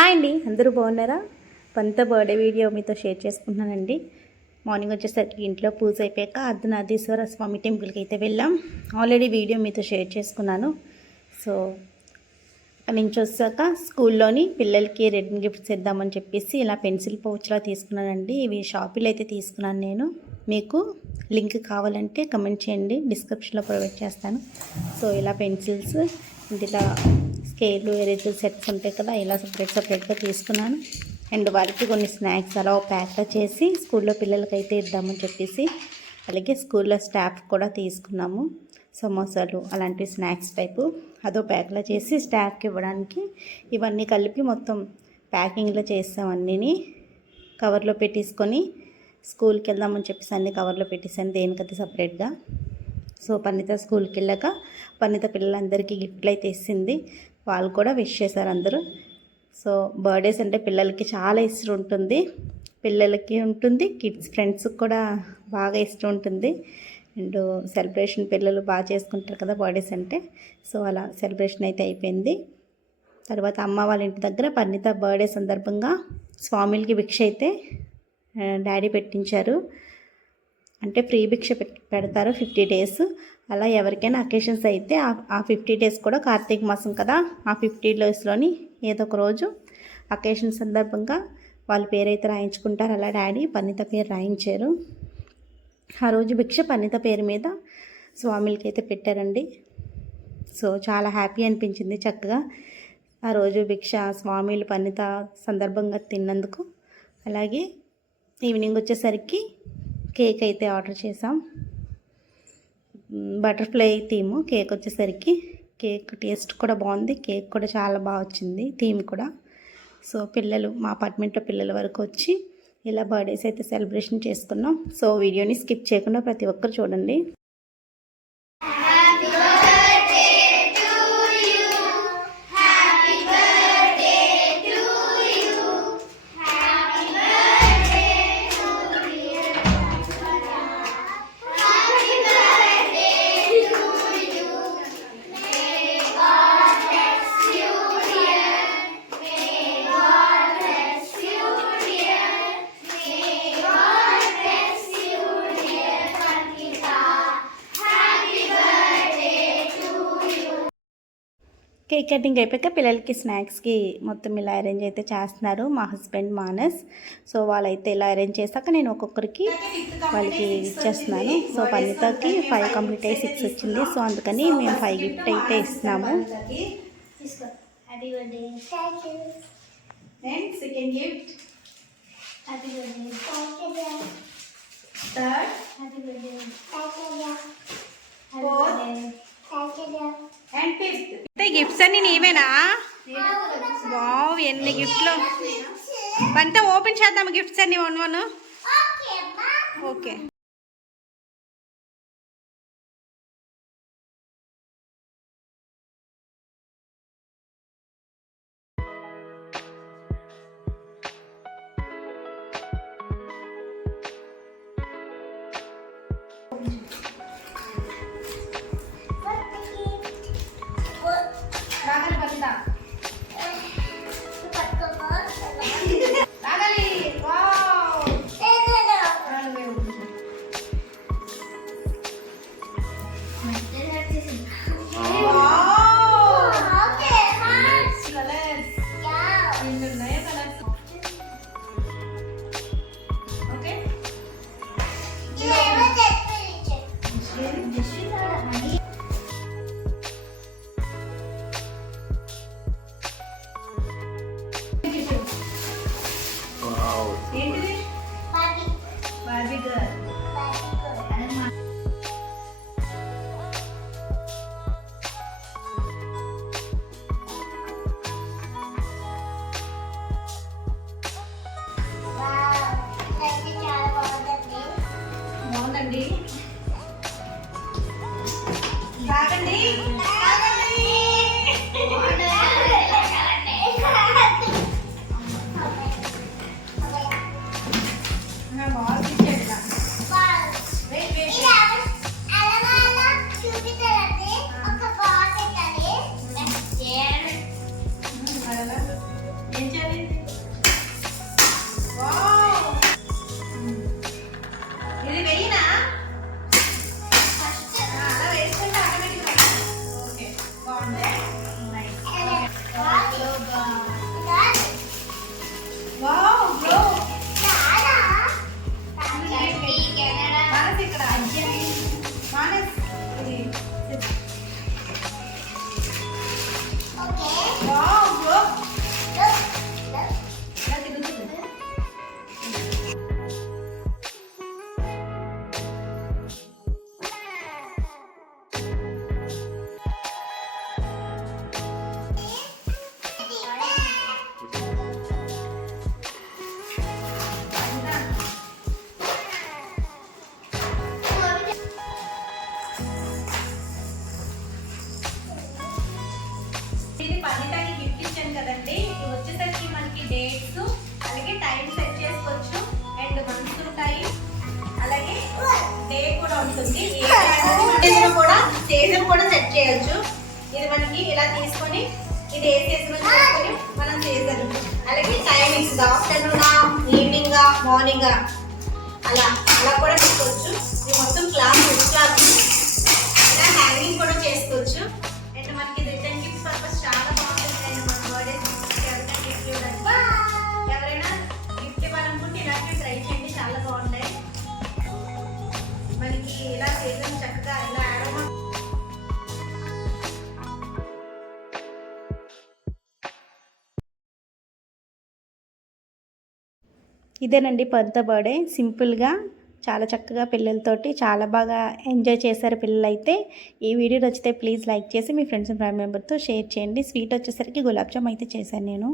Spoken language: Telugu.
హాయ్ అండి అందరూ బాగున్నారా? పంత బర్త్డే వీడియో మీతో షేర్ చేసుకుంటున్నానండి. మార్నింగ్ వచ్చేసరికి ఇంట్లో పూజ అయిపోయాక అర్ధనాథేశ్వర స్వామి టెంపుల్కి అయితే వెళ్ళాం. ఆల్రెడీ వీడియో మీతో షేర్ చేసుకున్నాను. సో అక్కడి నుంచి వచ్చాక స్కూల్లోని పిల్లలకి రెడ్ గిఫ్ట్స్ ఇద్దామని చెప్పేసి ఇలా పెన్సిల్ పౌచ్లా తీసుకున్నానండి. ఇవి షాపులు అయితే తీసుకున్నాను నేను. మీకు లింక్ కావాలంటే కమెంట్ చేయండి. డిస్క్రిప్షన్లో ప్రొవైడ్ చేస్తాను. సో ఇలా పెన్సిల్స్ ఇలా స్కేలు ఎరేజర్ సెట్స్ ఉంటాయి కదా ఇలా సపరేట్ సపరేట్గా తీసుకున్నాను. అండ్ వాళ్ళకి కొన్ని స్నాక్స్ అలా ప్యాక్లో చేసి స్కూల్లో పిల్లలకైతే ఇద్దామని చెప్పేసి అలాగే స్కూల్లో స్టాఫ్ కూడా తీసుకున్నాము. సమోసాలు అలాంటి స్నాక్స్ టైపు అదో ప్యాక్లో చేసి స్టాఫ్కి ఇవ్వడానికి ఇవన్నీ కలిపి మొత్తం ప్యాకింగ్లో చేస్తాం అన్నీని. కవర్లో పెట్టేసుకొని స్కూల్కి వెళ్దామని చెప్పేసి అన్ని కవర్లో పెట్టేసాను దేనికైతే సపరేట్గా సో పన్నిత స్కూల్కి వెళ్ళాక పన్నిత పిల్లలందరికీ గిఫ్ట్లు అయితే ఇస్తుంది వాళ్ళు కూడా విష్ చేశారు అందరూ. సో బర్త్డేస్ అంటే పిల్లలకి చాలా ఇష్టం ఉంటుంది. పిల్లలకి ఉంటుంది కిడ్స్ ఫ్రెండ్స్కి కూడా బాగా ఇష్టం ఉంటుంది. అండ్ సెలబ్రేషన్ పిల్లలు బాగా చేసుకుంటారు కదా బర్త్డేస్ అంటే. సో అలా సెలబ్రేషన్ అయితే అయిపోయింది. తర్వాత అమ్మ వాళ్ళ ఇంటి దగ్గర పరిణిత బర్త్డే సందర్భంగా స్వామిలకి భిక్ష అయితే డాడీ పెట్టించారు. అంటే ఫ్రీ భిక్ష పెడతారు ఫిఫ్టీ డేస్. అలా ఎవరికైనా అకేషన్స్ అయితే ఆ- ఆ ఫిఫ్టీ డేస్ కూడా కార్తీక మాసం కదా ఆ ఫిఫ్టీ డేస్లోని ఏదో ఒక రోజు అకేషన్ సందర్భంగా వాళ్ళ పేరైతే రాయించుకుంటారు. అలా డాడీ పన్నిత పేరు రాయించారు. ఆ రోజు భిక్ష పన్నిత పేరు మీద స్వామిలకి అయితే పెట్టారండి. సో చాలా హ్యాపీ అనిపించింది చక్కగా. ఆ రోజు భిక్ష స్వామిలు పన్నిత సందర్భంగా తిన్నందుకు. అలాగే ఈవినింగ్ వచ్చేసరికి కేక్ అయితే ఆర్డర్ చేసాం బటర్ఫ్లై థీము కేక్ వచ్చేసరికి కేక్ టేస్ట్ కూడా బాగుంది. కేక్ కూడా చాలా బాగా వచ్చింది థీమ్ కూడా. సో పిల్లలు మా అపార్ట్మెంట్లో పిల్లల వరకు వచ్చి ఇలా బర్త్డేస్ అయితే సెలబ్రేషన్ చేసుకున్నాం. సో వీడియోని స్కిప్ చేయకుండా ప్రతి ఒక్కరు చూడండి. కేక్ కటింగ్ అయిపోయాక పిల్లలకి స్నాక్స్కి మొత్తం ఇలా అరేంజ్ అయితే చేస్తున్నారు మా హస్బెండ్ మానస్. సో వాళ్ళైతే ఇలా అరేంజ్ చేశాక నేను ఒక్కొక్కరికి వాళ్ళకి ఇచ్చేస్తున్నాను. సో పన్నితకి ఫైవ్ కంప్లీట్ అయ్యి సిక్స్ వచ్చింది. సో అందుకని మేము ఫైవ్ గిఫ్ట్ అయితే ఇస్తున్నాము. Second gift third birthday thank gifts అన్ని నీవేనా? వావ్ ఎన్ని గిఫ్ట్లు అంతా ఓపెన్ చేద్దాం గిఫ్ట్స్ అన్ని వన్ వన్ ఓకే tienda. బాగండి డేట్స్ కూడా కూడా సీజన్ కూడా సెట్ చేయొచ్చు. ఇది మనకి ఇలా తీసుకొని ఇది ఏ సీజన్ చేసుకొని మనం సీజన్ అలాగే టైమింగ్స్ ఆఫ్టర్నూన్ ఈవినింగ్ మార్నింగ్ అలా అలా కూడా తీసుకోవచ్చు. ఇదేనండి పెద్ద బర్త్డే. సింపుల్గా చాలా చక్కగా పిల్లలతోటి చాలా బాగా ఎంజాయ్ చేశారు పిల్లలైతే. ఈ వీడియో నచ్చితే ప్లీజ్ లైక్ చేసి మీ ఫ్రెండ్స్ అండ్ ఫ్యామిలీ మెంబర్తో షేర్ చేయండి. స్వీట్ వచ్చేసరికి గులాబ్ జామ్ అయితే చేశాను నేను.